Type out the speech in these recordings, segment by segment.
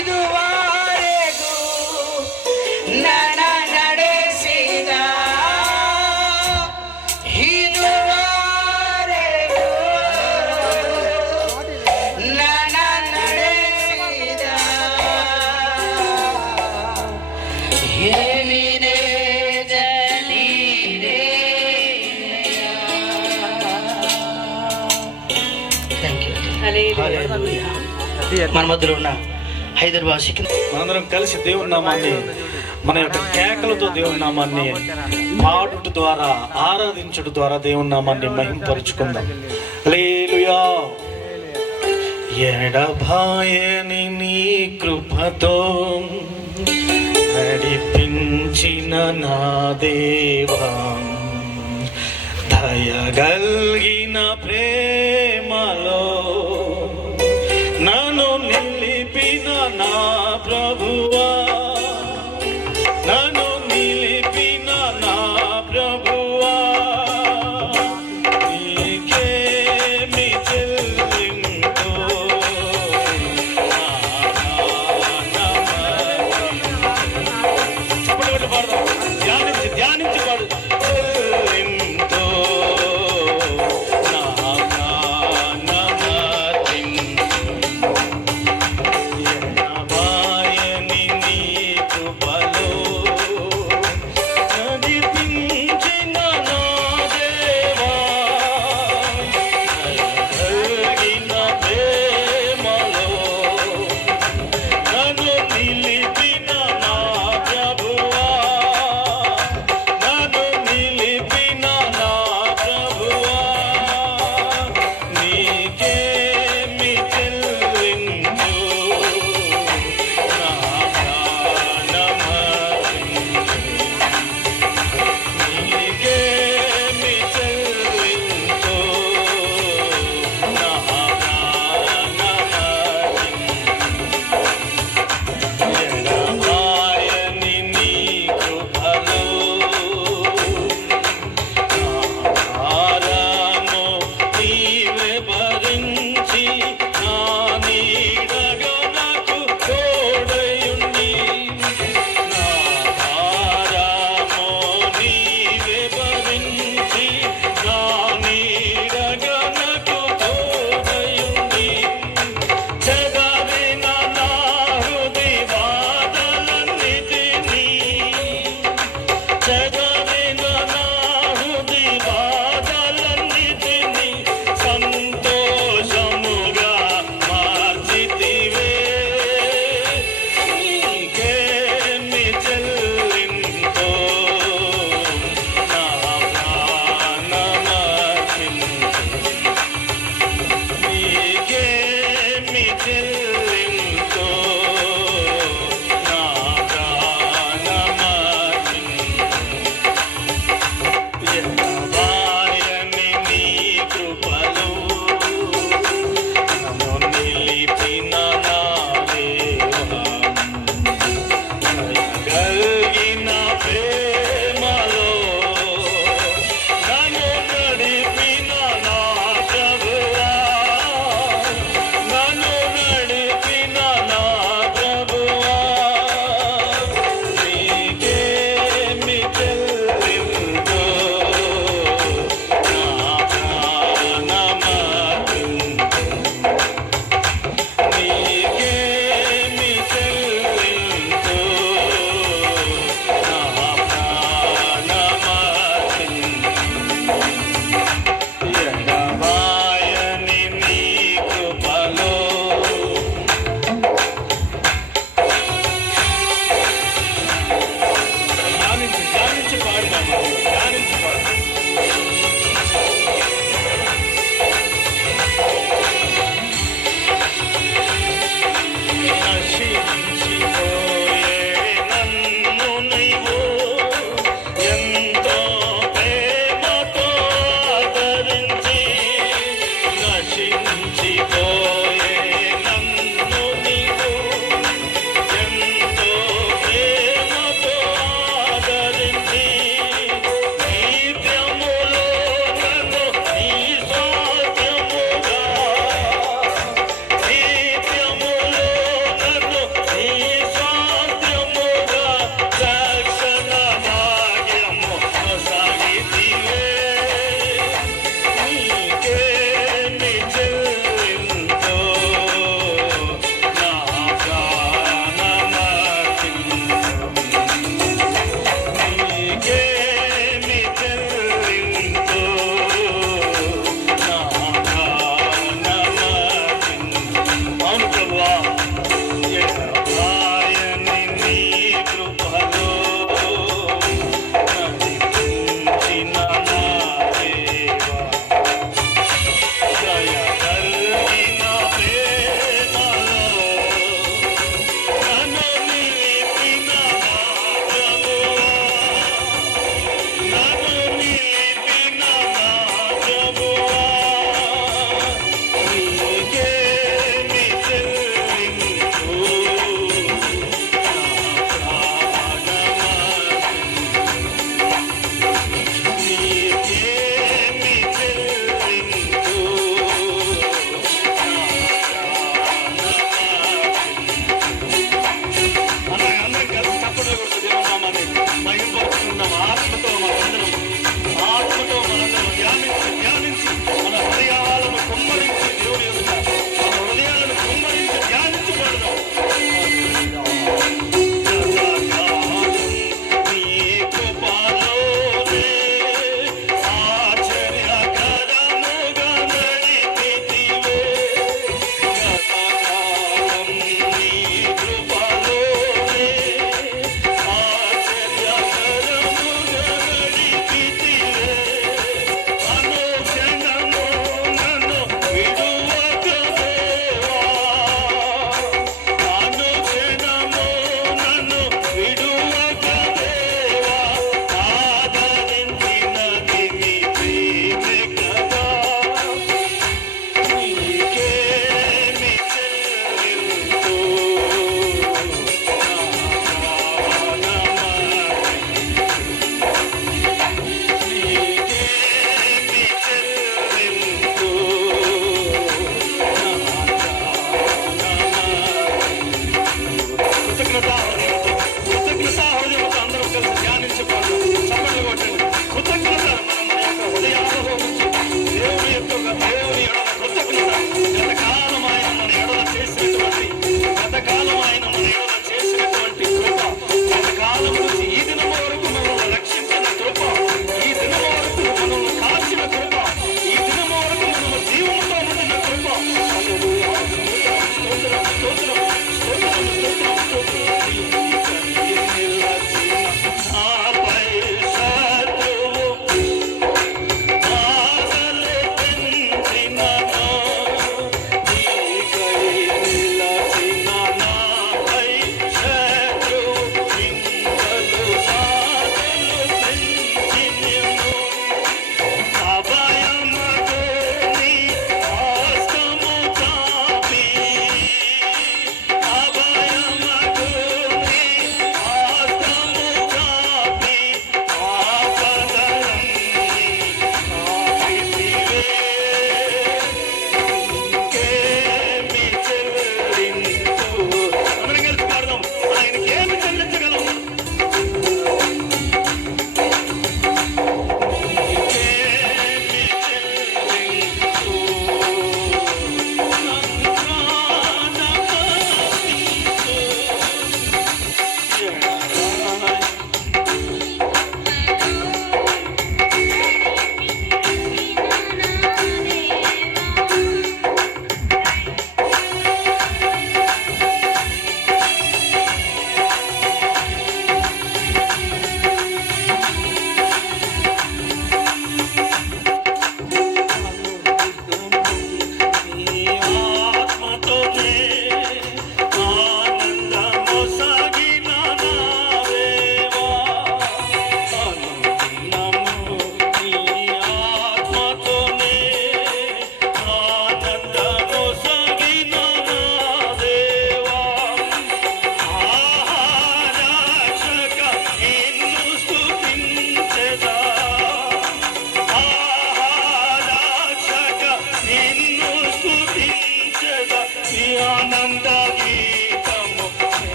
ಇದುವರೆಗೂ ನನ್ನ ನಡೆಸಿದ ಇದುವರೆಗೂ ನನ್ನ ನಡೆಸಿದ ಏನಿದೆ ಜನಿದೆ. Thank you. మన మధ్యలో ఉన్న హైదరాబాద్ మనందరం కలిసి దేవుని నామాన్ని మన యొక్క కేకలతో దేవుని నామాన్ని పాడుట ద్వారా ఆరాధించుట ద్వారా దేవుని నామాన్ని మహింపరుచుకుందాం. హల్లెలూయా. ఎడబాయని నీ కృపతో నడిపించిన నా దేవా, దయగల్గిన ప్రేమలో నన్ను నిలిపిన నా ప్రభువా, నన్ను నిలిపిన నా ప్రభువా, నీకేమి చెల్లిందో ధ్యానించి పాడు. చెల్లిందో నా ప్రాణమతిన్. ఎడబాయని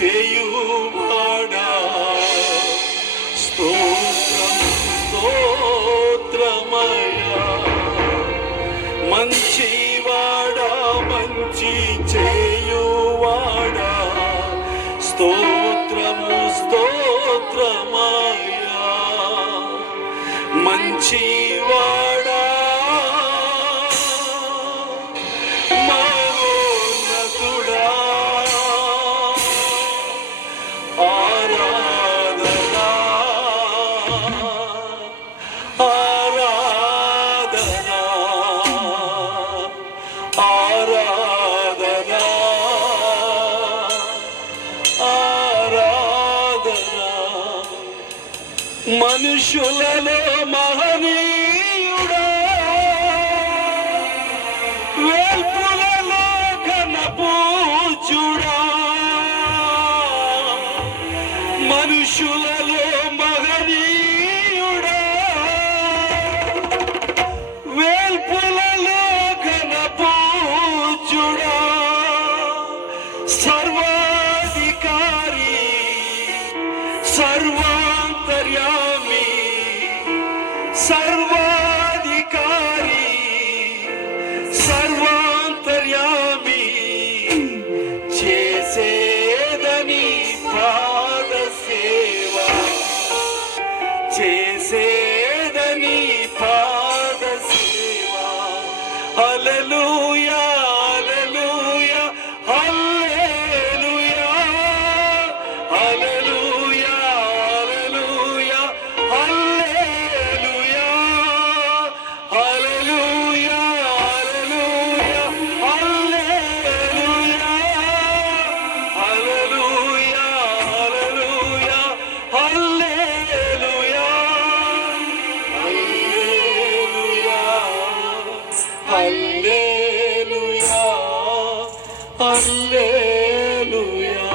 చేయువాడా స్తోత్రం స్తోత్రమయ్యా మంచివాడా మంచి చేయువాడా స్తోత్రము స్తోత్రమయ్యా మంచివాడా మహోన్నతుడా ఆరాధనా ఆరాధనా ఆరాధనా ఆరాధనా మనుషులలో మహనీయుడా వేల్పులలో ఘనపూజుడా మనుషులలో మహనీయుడా వేల్పులలో ఘనపూజుడా సర్వాధికారి సర్వాంతర్యామి సర్వాధికారి సర్వాంతర్యామి చేసేదని పాద సేవ చేసేదని పాద సేవ హల్లెలూయా హల్లెలూయా హల్లెలూయా హల్లెలూయా హల్లెలూయా హల్లెలూయా హల్లెలూయా హల్లెలూయా హల్లెలూయా హల్లెలూయా హల్లెలూయా హల్లెలూయా హల్లెలూయా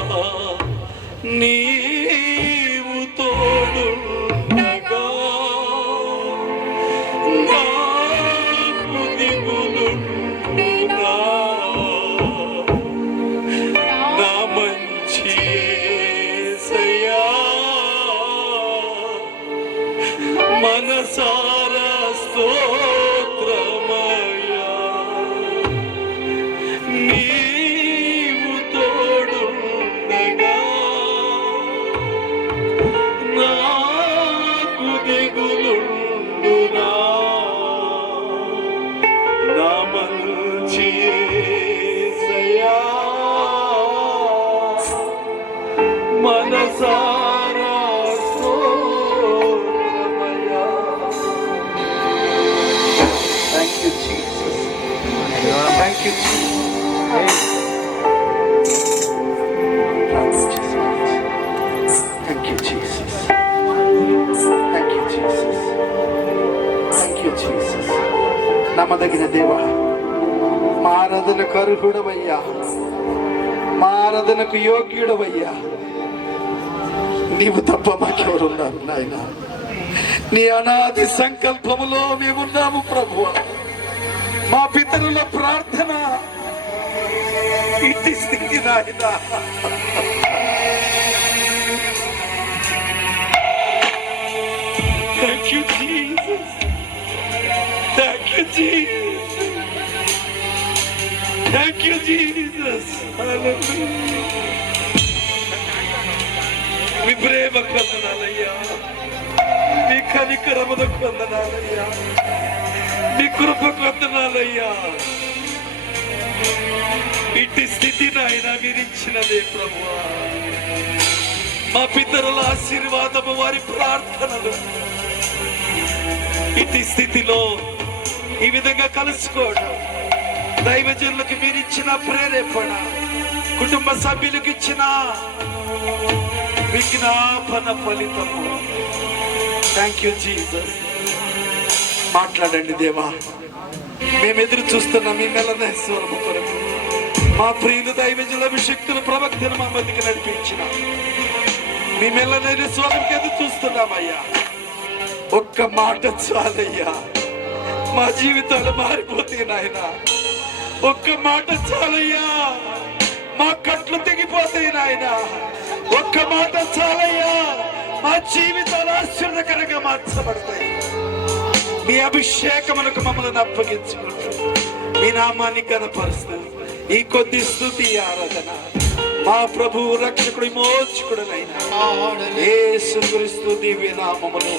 నీవు తోడుండగా నాకు దిగులుండునా నా మంచి యేసయ్యా మనసారా స్తోత్రమయ్యా నీవు తోడుండగా నాకు దిగులుండునా నా మంచి యేసయ్యా మనసారా స్తోత్రమయ్యా. Thank you, Jesus. Thank you, Jesus. Thank you, Jesus. Thank you, Jesus. Thank you, Jesus. నమ్మదగిన దేవా, మా ఆరాధనకు అర్హుడవయ్యా, మా ఆరాధనకు యోగ్యుడవయ్యా. నీవు తప్ప మాకెవరున్నారు నాయన? నీ అనాది సంకల్పములో మేమున్నాము ప్రభువా. మా పితరుల ప్రార్థన ఇట్టి స్థితి నాయన. Thank you, Jesus. Thank you, Jesus. Thank you, Jesus. Hallelujah. మీ ప్రేమకు వందనాలయ్యా, మీ కనికరములకు వందనాలయ్యా, మీ కృపకు వందనాలయ్యా. ఇట్టి స్థితి నాయన మీరిచ్చినదే ప్రభువా. మా పితరుల ఆశీర్వాదము, వారి ప్రార్థనలు ఇట్టి స్థితిలో ఈ విధంగా కలుసుకోవడం, దైవజనులకు మీరిచ్చిన ప్రేరేపణ, కుటుంబ సభ్యులకు ఇచ్చిన విజ్ఞాపన ఫలితము. Thank you Jesus. మాట్లాడండి దేవా, మేము ఎదురు చూస్తున్న మీ మెల్లనే స్వరము కొరకు. మా ప్రియులు దైవజనుల అభిషక్తుల ప్రవక్తను మా మధ్యకి నడిపించిన మీ మెల్లనే స్వరంకి ఎదురు చూస్తున్నామయ్యా. ఒక్క మాట చాలయ్యా, మా జీవితాలు మారిపోతే నాయన. ఒక్క మాట చాలయ్యా, మా కట్లు తెగిపోతాయి నాయన. ఒక్క మాట చాలయ్యా, మా జీవితాలు ఆశ్చర్యకరంగా మార్చబడతాయి. మీ అభిషేకమునకు మమ్మల్ని అప్పగించుకుంటూ మీ నామాన్ని కనపరుస్తూ ఈ కొద్ది స్తుతి ఆరాధన మా ప్రభు రక్షకుడి మోచకుడునైన యేసుక్రీస్తు దివ్య నామములో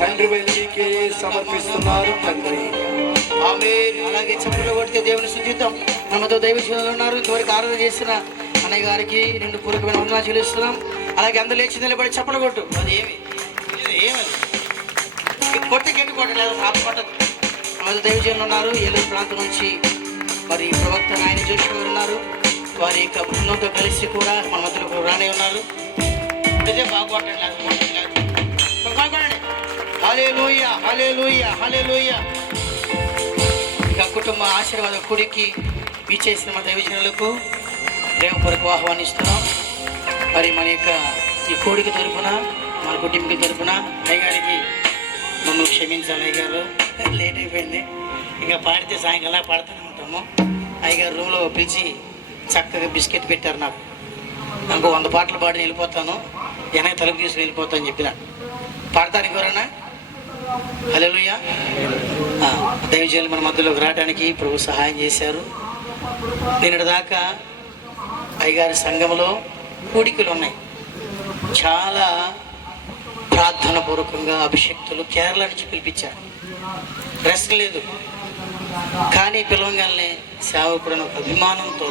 తండ్రి వెలికే సమర్పిస్తున్నారు తండ్రి. ఆమేన్. అలాగే చప్పట్లు కొడితే దేవుని స్తుతిద్దాం. మనతో దైవజనులు ఉన్నారు. ఇంతవరకు ఆరాధన చేసిన అన్నయ్య గారికి నిండు పూర్వకమైన వందనాలు చెల్లిస్తున్నాం. అలాగే అందరూ లేచి నిలబడి చప్పట్లు కొట్టు. అది ఏమది కొట్టి గట్టి కొట్టలేదు, సాపు కొట్టదు. మనతో దైవజనులు ఉన్నారు. ఏలూరు ప్రాంతం నుంచి మరి ప్రవక్త ఆయన జోషి గారు ఉన్నారు. వారి యొక్క బృందంతో కలిసి కూడా మన మధ్యలో రానే ఉన్నారు. ఇదే బాగా కొట్టండి, లేదు కొట్టండి. హల్లెలూయా, హల్లెలూయా, హల్లెలూయా. ఇక కుటుంబ ఆశీర్వాద కుడికి విచ్చేసిన మా దైవజనులకు ప్రేమపూర్వక ఆహ్వానిస్తున్నాం. మరి మన యొక్క ఈ కోడికి తరపున మన కుటుంబకి తరపున అయ్యగారికి మమ్మల్ని క్షమించాలి. అయ్యగారు లేట్ అయిపోయింది, ఇంకా పాడితే సాయంకాలం పాడుతూనే ఉంటాము. అయ్యగారు రూమ్లో పిలిచి చక్కగా బిస్కెట్ పెట్టారు. నాకు 100 పాటలు పాడి వెళ్ళిపోతాను, వెనక తలుపు తీసుకుని వెళ్ళిపోతాను అని చెప్పిన. పాడతానికి ఎవరన్నా? హల్లెలూయా. దైవజనులు మన మధ్యలోకి రావడానికి ప్రభు సహాయం చేశారు. నిన్నటి దాకా అయ్యగారి సంఘంలో కూడికలు ఉన్నాయి. చాలా ప్రార్థన పూర్వకంగా అభిషక్తులు కేరళ నుంచి పిలిపించారు. రెస్ట్ లేదు, కానీ పిలవగానే సేవకుడు ఒక అభిమానంతో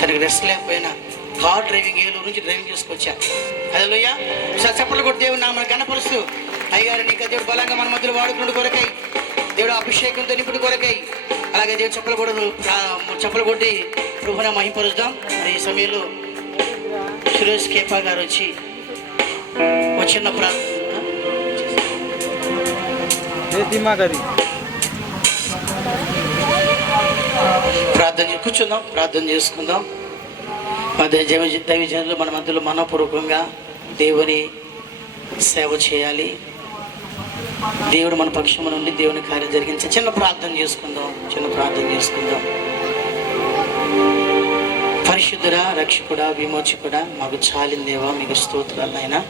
తనకి రెస్ట్ లేకపోయినా కార్ డ్రైవింగ్ ఏలూరు నుంచి డ్రైవింగ్ చేసుకొచ్చారు. హల్లెలూయా. చప్పట్లు కొట్టి దేవుడు నామని కనపరుస్తూ అయ్యగారు నీకు దేవుడు బలంగా మన మధ్యలో వాడుకున్న కొరకై, దేవుడు అభిషేకంతో నింపుడు కొరకై, అలాగే దేవుడు చప్పలు కొట్టి ప్రభున మహింపరుద్దాం. మరి ఈ సమయంలో సురేష్ కేపా గారు వచ్చి వచ్చిన ప్రార్థన కూర్చుందాం, ప్రార్థన చేసుకుందాం. మా దైవజనులు మన మధ్యలో మనపూర్వకంగా దేవుని సేవ చేయాలి. దేవుడు మన పక్షము నుండి దేవుని కార్యం జరిగించి చిన్న ప్రార్థన చేసుకుందాం. పరిశుద్ధుడా, రక్షకుడా, విమోచకుడా, మాకు చాలిన దేవా మీకు స్తోత్రాలు. నాయనా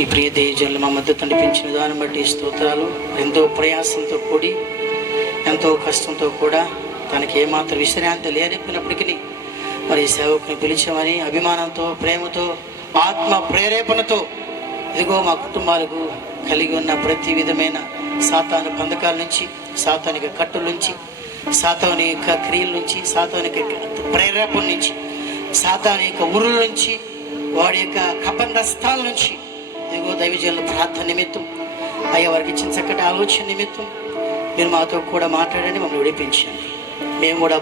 ఈ ప్రియ దైవజనులు మా మధ్య నడిపించిన దాన్ని బట్టి స్తోత్రాలు. ఎంతో ప్రయాసంతో కూడి ఎంతో కష్టంతో కూడా తనకి ఏమాత్రం విశ్రాంతి లేనప్పటికీ మరి సేవకుని పిలిచామని అభిమానంతో, ప్రేమతో, ఆత్మ ప్రేరేపణతో ఇదిగో మా కుటుంబాలకు కలిగి ఉన్న ప్రతి విధమైన సాతాను బంధకాల నుంచి, సాతానిక కట్టుల నుంచి, సాతాను యొక్క క్రియల నుంచి, సాతానిక ప్రేరేపణ నుంచి, సాతాను యొక్క ఉరుల నుంచి, వాడి యొక్క కబంధస్థాల నుంచి ఇదిగో దైవజనుల ప్రార్థన నిమిత్తం, అయ్యా వారికి ఇచ్చిన చక్కటి ఆలోచన నిమిత్తం మీరు మాతో కూడా మాట్లాడండి, మమ్మల్ని విడిపించండి. మేము కూడా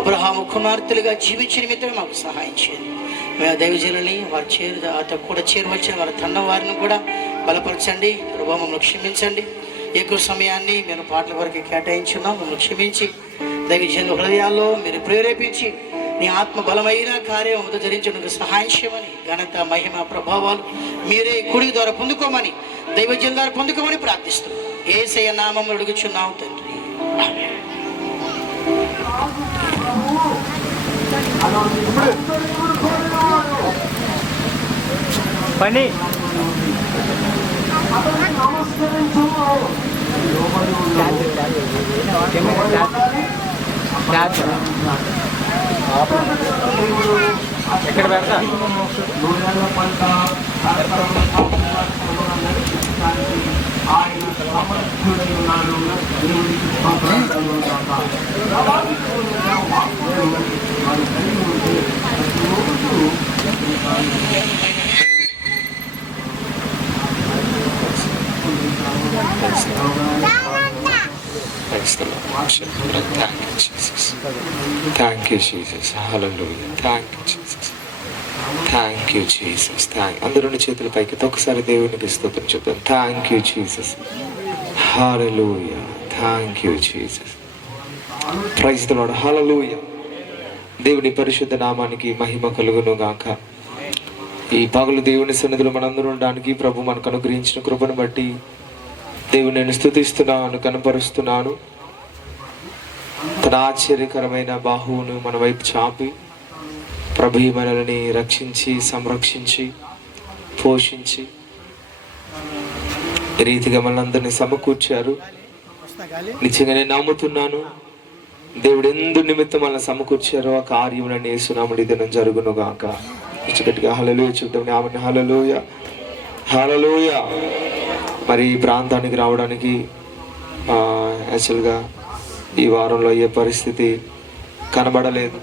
అబ్రహాము కుమార్తెలుగా జీవించిన నిమిత్తమే మాకు సహాయం చేయండి. మేము దైవజనులని వారు కూడా చేరవచ్చిన వారి తన్న వారిని కూడా బలపరచండి. ప్రభావం మమ్మల్ని క్షమించండి. ఎక్కువ సమయాన్ని మేము పాటల వరకు కేటాయించున్నాం. మమ్మల్ని క్షమించి దైవజనుల హృదయాల్లో మీరు ప్రేరేపించి నీ ఆత్మ బలమైన కార్యం ధరించడానికి సహాయం చేయమని, ఘనత, మహిమ, ప్రభావాలు మీరే కుడి ద్వారా పొందుకోమని, దైవజనుల ద్వారా పొందుకోమని ప్రార్థిస్తూ యేసయ్య నామములో అడుగుచున్నాం తండ్రి. పని ఎక్కడ పెడతా Thank you, Jesus. Hallelujah. Thank you, Jesus. Thank you, Jesus. అందరూ చేతుల పైకి ఒకసారి దేవునికి స్తోత్రం చెప్తాం. Thank you, Jesus. Hallelujah. Thank you, Jesus. Praise the Lord. Hallelujah. దేవుని పరిశుద్ధ నామానికి మహిమ కలుగును గాక. ఈ పగలు దేవుని సన్నిధిలో మనందరూ ఉండడానికి ప్రభు మనకు అనుగ్రహించిన కృపను బట్టి దేవుని నేను స్తుతిస్తున్నాను, కనపరుస్తున్నాను. తన ఆశ్చర్యకరమైన బాహువును మన వైపు చాపి ప్రభు మనల్ని రక్షించి సంరక్షించి పోషించి ఈ రీతిగా మనందరినీ సమకూర్చారు. నిజంగా నేను నమ్ముతున్నాను, దేవుడు ఎందు నిమిత్తం మనల్ని సమకూర్చారో ఆ కార్యములను యేసునామములో దినం జరుగును గాక. గట్టిగా హల్లెలూయా చెప్తాం. ఆమె హల్లెలూయా, హల్లెలూయా. మరి ఈ ప్రాంతానికి రావడానికి యాక్చువల్గా ఈ వారంలో అయ్యే పరిస్థితి కనబడలేదు.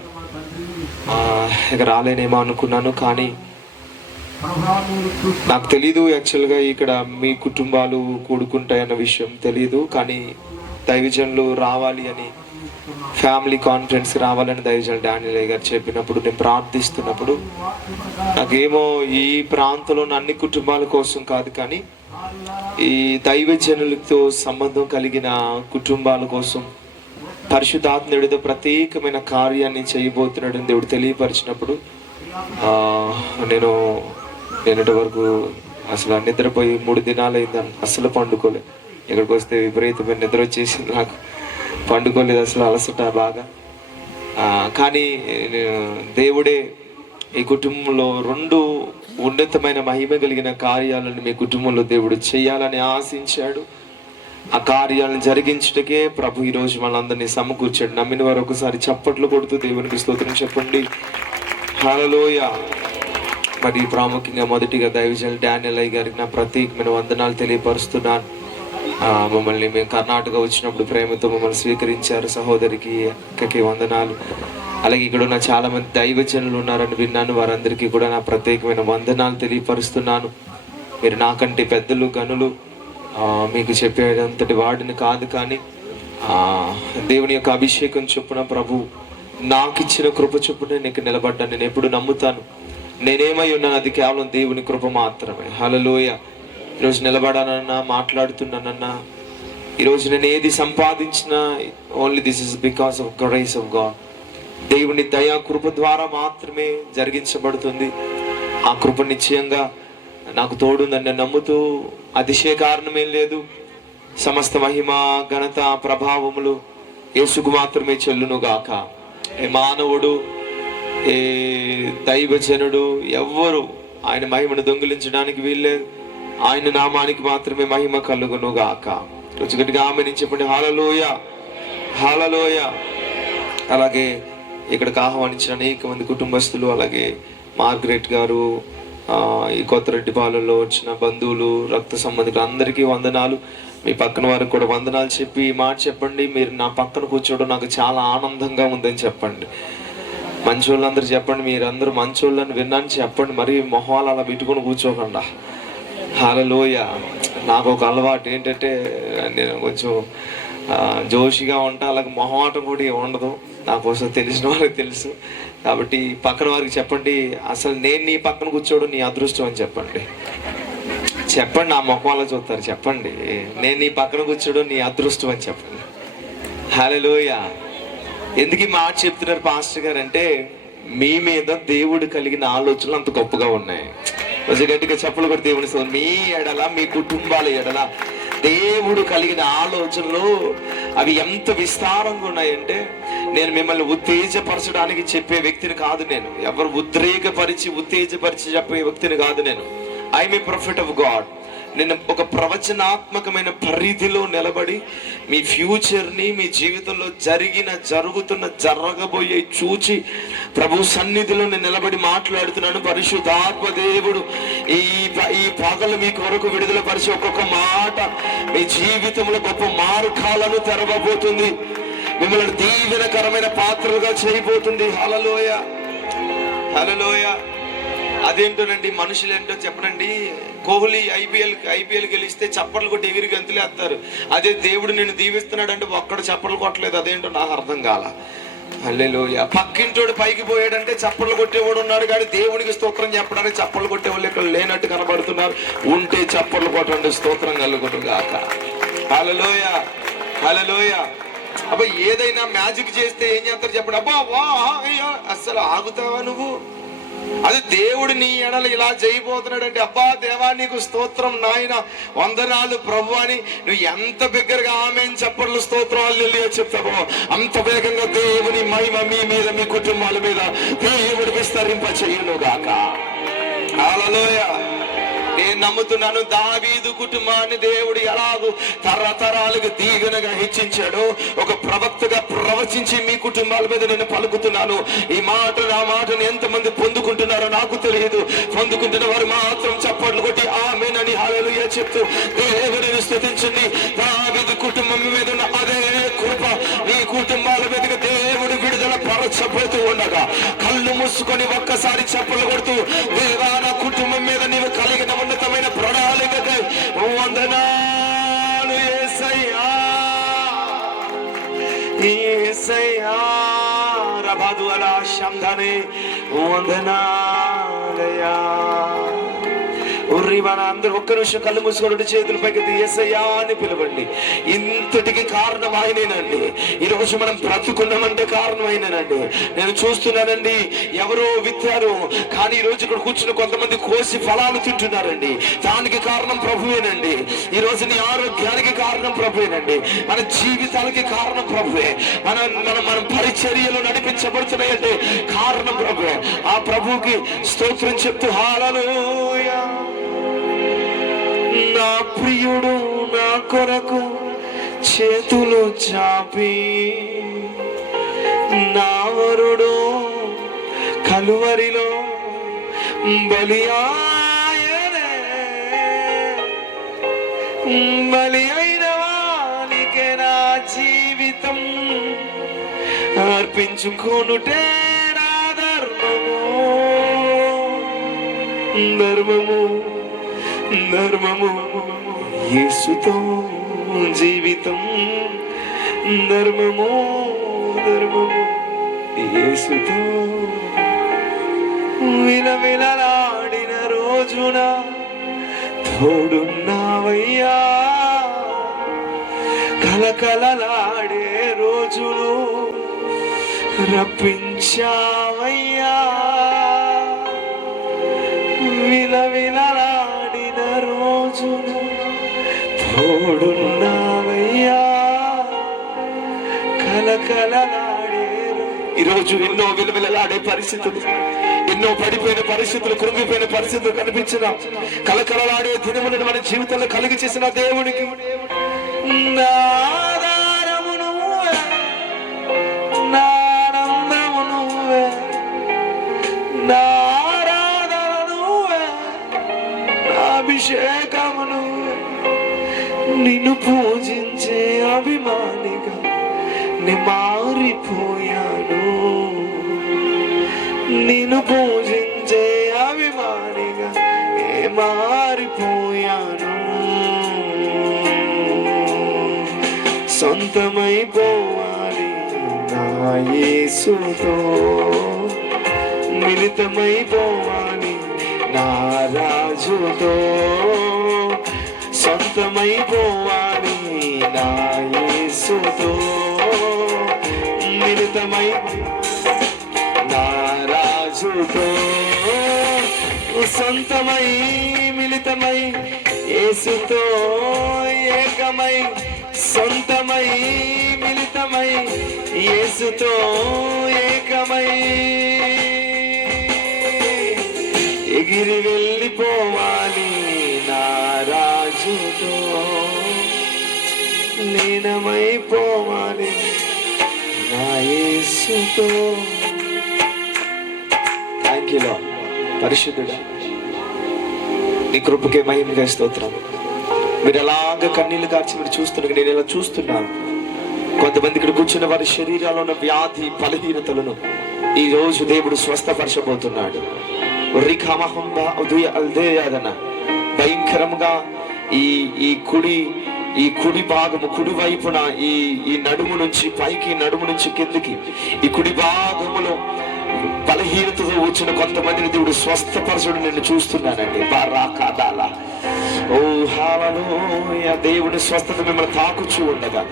ఇక రాలేనేమో అనుకున్నాను, కానీ నాకు తెలీదు యాక్చువల్గా ఇక్కడ మీ కుటుంబాలు కూడుకుంటాయన్న విషయం తెలీదు. కానీ దైవజనులు రావాలి అని, ఫ్యామిలీ కాన్ఫరెన్స్ రావాలని దైవజనులు డానియల్ గారు చెప్పినప్పుడు నేను ప్రార్థిస్తున్నప్పుడు నాకేమో ఈ ప్రాంతంలో ఉన్న అన్ని కుటుంబాల కోసం కాదు, కానీ ఈ దైవజనులతో సంబంధం కలిగిన కుటుంబాల కోసం పరిశుద్ధాత్ముడితో ప్రత్యేకమైన కార్యాన్ని చేయబోతున్నాడని దేవుడు తెలియపరిచినప్పుడు నేను నిన్నటి వరకు అసలు నిద్రపోయి 3 దినాలు అయింది, అసలు పండుకోలే. ఇక్కడికి వస్తే విపరీతమైన నిద్ర వచ్చేసింది, నాకు పండుకోలేదు, అసలు అలసట బాగా. కానీ దేవుడే ఈ కుటుంబంలో 2 ఉన్నతమైన మహిమ కలిగిన కార్యాలను మీ కుటుంబంలో దేవుడు చేయాలని ఆశించాడు. ఆ కార్యాలను జరిగించటకే ప్రభు ఈరోజు మనందరినీ సమకూర్చాడు. నమ్మిన వారు ఒకసారి చప్పట్లు కొడుతూ దేవునికి స్తోత్రం చెప్పండి. హల్లెలూయా. మరి ప్రాముఖ్యంగా మొదటిగా దైవజనులు డానియల్ గారికి నా ప్రత్యేకమైన వందనాలు తెలియపరుస్తున్నాను. మమ్మల్ని మేము కర్ణాటక వచ్చినప్పుడు ప్రేమతో మమ్మల్ని స్వీకరించారు. సహోదరికి అక్కకి వందనాలు. అలాగే ఇక్కడ ఉన్న చాలా మంది దైవజనులు ఉన్నారని విన్నాను, వారందరికీ కూడా నా ప్రత్యేకమైన వందనాలు తెలియపరుస్తున్నాను. మీరు నాకంటే పెద్దలు గనులు, మీకు చెప్పేదంతటి వాడిని కాదు, కానీ దేవుని యొక్క అభిషేకం చొప్పున ప్రభు నాకు ఇచ్చిన కృప చొప్పున నీకు నిలబడ్డాను. నేను ఎప్పుడు నమ్ముతాను, నేనేమై ఉన్నాను అది కేవలం దేవుని కృప మాత్రమే. హల్లెలూయా. ఈరోజు నిలబడానన్నా, మాట్లాడుతున్నానన్నా, ఈరోజు నేను ఏది సంపాదించినా only this is because of grace of God. దేవుని దయా కృప ద్వారా మాత్రమే జరిగించబడుతుంది. ఆ కృప నిశ్చయంగా నాకు తోడుందని నేను నమ్ముతూ, అతిశయ కారణమేం లేదు. సమస్త మహిమ ఘనత ప్రభావములు యేసుకు మాత్రమే చెల్లును గాక. ఏ మానవుడు, ఏ దైవజనుడు ఎవ్వరు ఆయన మహిమను దొంగిలించడానికి వీల్లేదు. ఆయన నామానికి మాత్రమే మహిమ కలుగును గాక. రోజు గట్టిగా ఆమేన్ చెప్పండి. హల్లెలూయా, హల్లెలూయా. అలాగే ఇక్కడికి ఆహ్వానించిన అనేక మంది కుటుంబస్తులు, అలాగే మార్గరెట్ గారు, ఈ కొత్తరెడ్డిపాలెంలో వచ్చిన బంధువులు, రక్త సంబంధికులు అందరికీ వందనాలు. మీ పక్కన వారికి కూడా వందనాలు చెప్పి ఈ మాట చెప్పండి, మీరు నా పక్కన కూర్చోవడం నాకు చాలా ఆనందంగా ఉందని చెప్పండి. మంచోళ్ళందరూ చెప్పండి, మీరందరూ మంచోళ్ళని విన్నాను చెప్పండి. మరి మొహాలు అలా పెట్టుకొని కూర్చోకుండా. హల్లెలూయా. నాకు ఒక అలవాటు ఏంటంటే, నేను కొంచెం జోషిగా ఉంటా, అలాగే మొహమాటం కూడా ఉండదు. నాకోసం తెలిసిన వాళ్ళకి తెలుసు. కాబట్టి పక్కన వారికి చెప్పండి, అసలు నేను నీ పక్కన కూర్చోవడం నీ అదృష్టం అని చెప్పండి. చెప్పండి, నా మొహమాలో చూస్తారు. చెప్పండి, నేను నీ పక్కన కూర్చోవడం నీ అదృష్టం అని చెప్పండి. హల్లెలూయా. ఎందుకు ఈ మాట చెప్తున్నారు పాస్టర్ గారు అంటే, మీ మీద దేవుడు కలిగిన ఆలోచనలు అంత గొప్పగా ఉన్నాయి. కొంచెం గట్టిగా చెప్పలు కూడా దేవుని మీ ఎడల, మీ కుటుంబాల ఎడల దేవుడు కలిగిన ఆలోచనలు అవి ఎంత విస్తారంగా ఉన్నాయంటే, నేను మిమ్మల్ని ఉత్తేజపరచడానికి చెప్పే వ్యక్తిని కాదు. నేను ఎవరు ఉత్తేజపరిచి చెప్పే వ్యక్తిని కాదు. నేను I'm a prophet of God. నేను ఒక ప్రవచనాత్మకమైన పరిధిలో నిలబడి మీ ఫ్యూచర్ని, మీ జీవితంలో జరగబోయే చూచి ప్రభు సన్నిధిలో నేను నిలబడి మాట్లాడుతున్నాను. పరిశుద్ధాత్మ దేవుడు ఈ పగలు మీ కొరకు విడుదల పరిచి ఒక్కొక్క మాట మీ జీవితంలో గొప్ప మార్గాలను తెరవబోతుంది. మిమ్మల్ని దీవెనకరమైన పాత్రలుగా చేయబోతుంది. హల్లెలూయా, హల్లెలూయా. అదేంటోనండి, మనుషులు ఏంటో చెప్పనండి. కోహ్లీ ఐపీఎల్ గెలిస్తే చప్పట్లు కొట్టి ఎగిరి గంతులేస్తారు. అదే దేవుడు నిన్ను దీవిస్తున్నాడు అంటే ఒక్కడ చప్పట్లు కొట్టలేదు. అదేంటో నాకు అర్థం కాల. హల్లెలూయా. పక్కింటోడు పైకి పోయాడంటే చప్పట్లు కొట్టేవాడు ఉన్నాడు, కానీ దేవునికి స్తోత్రం చెప్పడానికి చప్పట్లు కొట్టేవాళ్ళు ఇక్కడ లేనట్టు కనబడుతున్నారు. ఉంటే చప్పట్లు కొట్టండి, స్తోత్రం కలుగును గాక. హల్లెలూయా, హల్లెలూయా. అబ్బా, ఏదైనా మ్యాజిక్ చేస్తే ఏం చేస్తారు చెప్పండి. అబ్బా వా, అస్సలు ఆగుతావా నువ్వు? అది దేవుడు నీ ఎడలు ఇలా చేయబోతున్నాడంటే, అబ్బా దేవా నీకు స్తోత్రం నాయన, వందనాలు ప్రభు అని నువ్వు ఎంత బిగ్గరగా ఆమేన్ చప్పట్లు స్తోత్రం హల్లెలూయా చెప్తావో అంత వేగంగా దేవుని మహిమ మీ మీద, మీ కుటుంబాల మీద దేవుడు విస్తరింప చేయును గాక. హల్లెలూయా. నేను నమ్ముతున్నాను, దావీదు కుటుంబాన్ని దేవుడు ఎలాగూ తరతరాలకు దీవెనగా హెచ్చించాడో, ఒక ప్రవక్తగా ప్రవచించి మీ కుటుంబాల మీద నేను పలుకుతున్నాను. ఈ మాట, నా మాటను ఎంతమంది పొందుకుంటున్నారో నాకు తెలియదు. పొందుకుంటున్న వారు మాత్రం చప్పట్లు కొట్టి ఆమేన్ అని హల్లెలూయా చెప్తూ దేవుడిని స్తుతించండి. దావీదు కుటుంబం మీద ఉన్న అదే కృప మీ కుటుంబాల మీదకి దేవుడు విడుదల పరచబోతూ ఉండగా కళ్ళు మూసుకొని ఒక్కసారి చప్పట్లు కొడుతూ, దేవా నా కుటుంబం మీద నీవు కలిగిన ఉన్నతమైన ప్రణాళికకై వందనాలు యేసయ్యా, యేసయ్యా రబాదు అలా శంధనే వందనాలయా. మన అందరూ ఒక్క నిమిషం కళ్ళు మూసుకోండి, చేతుల పైకి యేసయ్యా అని పిలవండి. ఇంతటికి కారణం ఆయనేనండి. ఈరోజు మనం బ్రతుకున్నామంటే కారణం ఆయనేనండి. నేను చూస్తున్నానండి, ఎవరో విత్తారు, కానీ ఈరోజు ఇక్కడ కూర్చుని కొంతమంది కోసి ఫలాలు తింటున్నారండి. దానికి కారణం ప్రభువేనండి. ఈరోజు నీ ఆరోగ్యానికి కారణం ప్రభువేనండి. మన జీవితాలకి కారణం ప్రభువే. మన పరిచర్యలు నడిపించబడుతున్నాయంటే కారణం ప్రభువే. ఆ ప్రభువుకి స్తోత్రం చెప్తూ హల్లెలూయా. నా ప్రియుడు నా కొరకు చేతులు చాపి, నా వరుడు కలువరిలో బలి ఆయనే, బలి అయిన వానికే నా జీవితం అర్పించుకొనుటే నా ధర్మము, ధర్మము యేసుతో జీవితం, ధర్మము, ధర్మము యేసుతో. విలవిలలాడిన రోజున తోడున్నావయ్యా, కలకలలాడే రోజులు రప్పించావయ్యా, విలవిలలాడిన రోజులు తోడున్నావయ్యా, కలకలలాడే. ఈరోజు ఎన్నో విలవిలలాడే పరిస్థితులు, ఎన్నో పడిపోయిన పరిస్థితులు, కృంగిపోయిన పరిస్థితులు కనిపించిన కలకలలాడే దినములను మన జీవితంలో కలిగి చేసిన దేవునికి నా ఆధారము నువ్వే, నా ఆనందము నువ్వే, నా అభిషేకము నువ్వే. నిన్ను పూజించే అభిమానిగా నే మారిపోయాను, నిన్ను పూజించే అభిమానిగా నే మారిపోయాను. సొంతమైపోవాలి నా యేసుతో, మిళితమైపోవాలి నా రాజుతో, సొంతమైపోవాలి నా యేసుతో, మిళితమై నా రాజుతో, సొంతమై మిళితమై యేసుతో ఏకమై, సొంతమై మిళితమై యేసుతో ఏకమై, ఎగిరి వెళ్ళిపోవాలి నా రాజుతో, లీనమైపోవాలి నా యేసుతో. Thank you lord. పరిశుద్ధుడా నీ కృపకే మహిమగా స్తోత్రం. మీరు ఎలాగ కన్నీళ్లు కార్చి మీరు చూస్తున్నారు, నేను ఇలా చూస్తున్నాను. కొంతమంది ఇక్కడ కూర్చున్న వారి శరీరాల్లో ఉన్న వ్యాధి బలహీనతలను ఈ రోజు దేవుడు స్వస్థపరచబోతున్నాడు. భయంకరంగా ఈ కుడి భాగము, కుడి వైపున ఈ నడుము నుంచి పైకి, నడుము నుంచి కిందికి ఈ కుడి భాగములో బలహీనతతో వచ్చిన కొంతమందిని దేవుడు స్వస్థపరచడం నేను చూస్తున్నానండి. ఓ హల్లెలూయా. దేవుని స్వస్థత మిమ్మల్ని తాకుచూ ఉండగా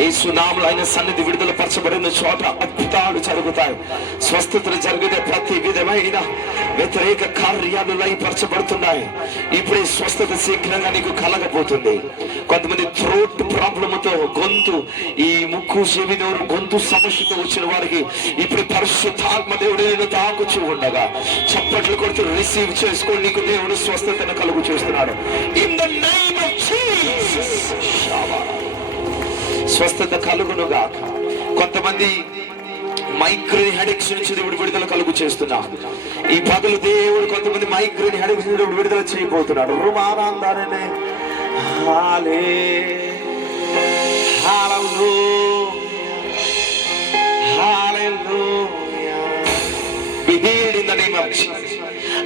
యేసు నామములో ఆయన సన్నిధి విడుదల పరచబడిన చోట అద్భుతాలు జరుగుతాయి, స్వస్థతలు జరిగితే ప్రతి విధమైన వ్యతిరేక కార్యాలు లయపరచబడుతున్నాయి. ఇప్పుడే స్వస్థత శీఘ్రంగా నీకు కలగబోతుంది. కొంతమంది థ్రోట్ ప్రాబ్లమ్తో, గొంతు, ఈ ముక్కు చెవి నోరు గొంతు సమస్యతో వచ్చిన వారికి ఇప్పుడు పరిశుద్ధాత్మ దేవుడు నేను తాకుచూ ఉండగా చప్పట్లు కొడుతూ రిసీవ్ చేసుకోండి. నీకు దేవుడు స్వస్థతను కలుగు చేస్తున్నాడు. In the name of Jesus స్వస్థత కలుగును గాక. కొంతమంది మైగ్రేన్ హెడేక్స్ నుంచి దేవుడు విడుదల కలుగు చేస్తున్నాడు. ఈ పగలు దేవుడు కొంతమంది మైగ్రేన్ హెడేక్స్ నుంచి దేవుడు విడుదల చేయబోతున్నాడు. రుమానందారనే హాలే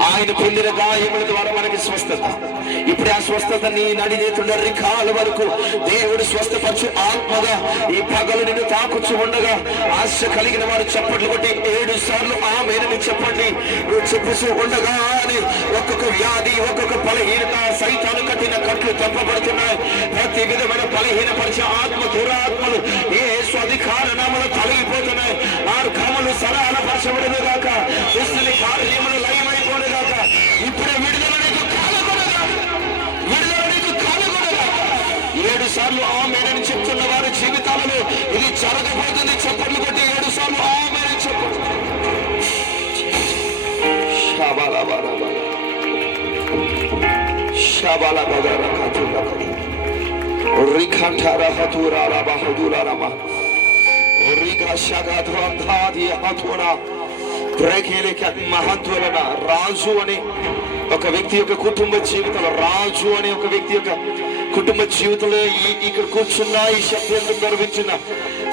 ఆయన పొందిన గాయముల ద్వారా మనకి స్వస్థత. ఇప్పుడు ఆ స్వస్థత నీ నడి నేతున్న రికాల వరకు దేవుడు స్వస్థపరచు ఆత్మగా ఈ పగలు నిన్ను తాకుచు ఉండగా ఆశ కలిగిన వారు చప్పట్లు కొట్టి 7 సార్లు ఆమేనని చెప్పండి. నువ్వు చెప్పుతూ ఉండగానే ఒక్కొక్క వ్యాధి, ఒక్కొక్క బలహీనత, సైతాను కట్టిన కట్లు తప్పబడుతున్నాయి. ప్రతి విధమైన బలహీనపరిచే ఆత్మ, దురాత్మలు యేసు అధికార నామములో తొలగిపోతున్నాయి. మార్గములు సరళపరచబడును గాక, దుష్టుని కార్యములు లయమైపోను గాక. ఇప్పుడే విడుదల నీకు కలుగునుగా, విడుదల నీకు కలుగునుగా. 7 సార్లు ఆమేనని చెప్తున్న వారి జీవితాలలో ఇది జరగబోతుంది. చప్పట్లు కొట్టి 7 సార్లు ఆమేనని చెప్పు. రాజు అని ఒక వ్యక్తి యొక్క కుటుంబ జీవితంలో, రాజు అనే ఒక వ్యక్తి యొక్క కుటుంబ జీవితంలో ఇక్కడ కూర్చున్న ఈ శబ్దం గర్వించిన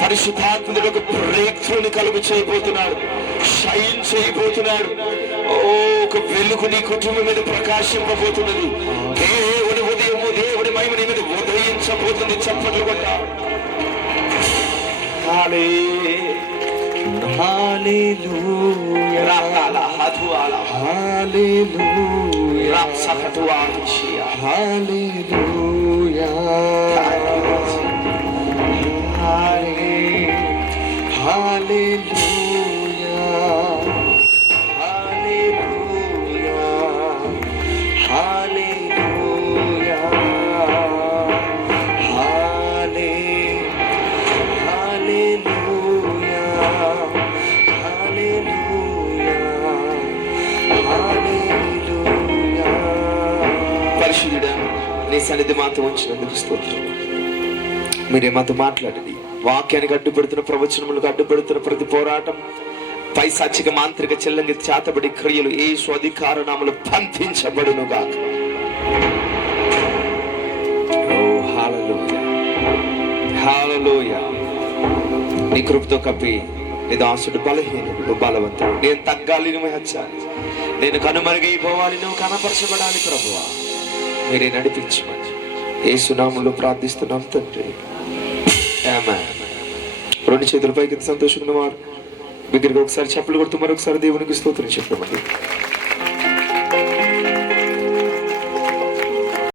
పరిశుద్ధాత్ముడు ఒక బ్రేక్ త్రూని కలుగు చేయబోతున్నాడు, షైన్ చేయబోతున్నాడు. ఒక వెలుగు నీ కుటుంబం మీద ప్రకాశింపబోతున్నది. దేవుని ఉదయము, దేవుడి మహిమ నీ మీద ఉదయించబోతుంది. చప్పట్లు కొట్ట. హల్లెలూయా హల్లెలూయా హల్లెలూయా హల్లెలూయా హల్లెలూయా పరిశుద్ధుడా, నీ సన్నిధి మాతో ఉంచినందుకు స్తోత్రం. మీరే మాతో మాట్లాడండి. వాక్యానికి అడ్డుపెడుతున్న, ప్రవచనములకు అడ్డుపెడుతున్న ప్రతి పోరాటం, పైశాచిక మాంత్రిక చెల్లంగి చేతబడి క్రియలు యేసు అధికార నామములో బంధించబడును గాక. ఓ హల్లెలూయా హల్లెలూయా. నీ కృపతో కప్పి నీ దాసుడు బలహీనుడు, బలవంతుడు. నేను తగ్గాలి, నువ్వు హెచ్చాలి. నేను కనుమరుగైపోవాలి, నువ్వు కనపరచబడాలి. ప్రభువా, మీరే నడిపించమని యేసు నామములో ప్రార్థిస్తున్నాం తండ్రి. ఆమేన్. 2 చేతుల పైకి సంతోషంగా వారు దగ్గరికి ఒకసారి చప్పట్లు కొడుతూ మరొకసారి దేవునికి స్తోత్రం చెప్పమండి.